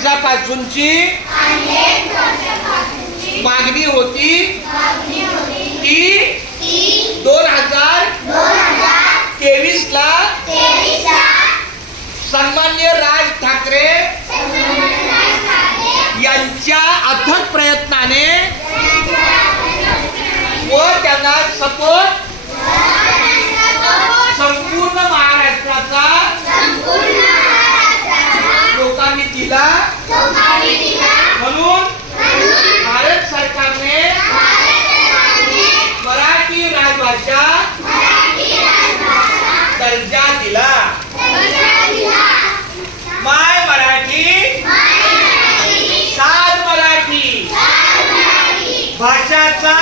वर्षापासूनची मागणी होती ती 2023 ला सन्माननीय राज ठाकरे यांच्या अथक प्रयत्नाने व त्यांना सपोर्ट संपूर्ण महाराष्ट्राचा लोकांनी दिला म्हणून भारत सरकारने मराठी राजभाषा दर्जा दिला. माय मराठी साध मराठी भाषाचा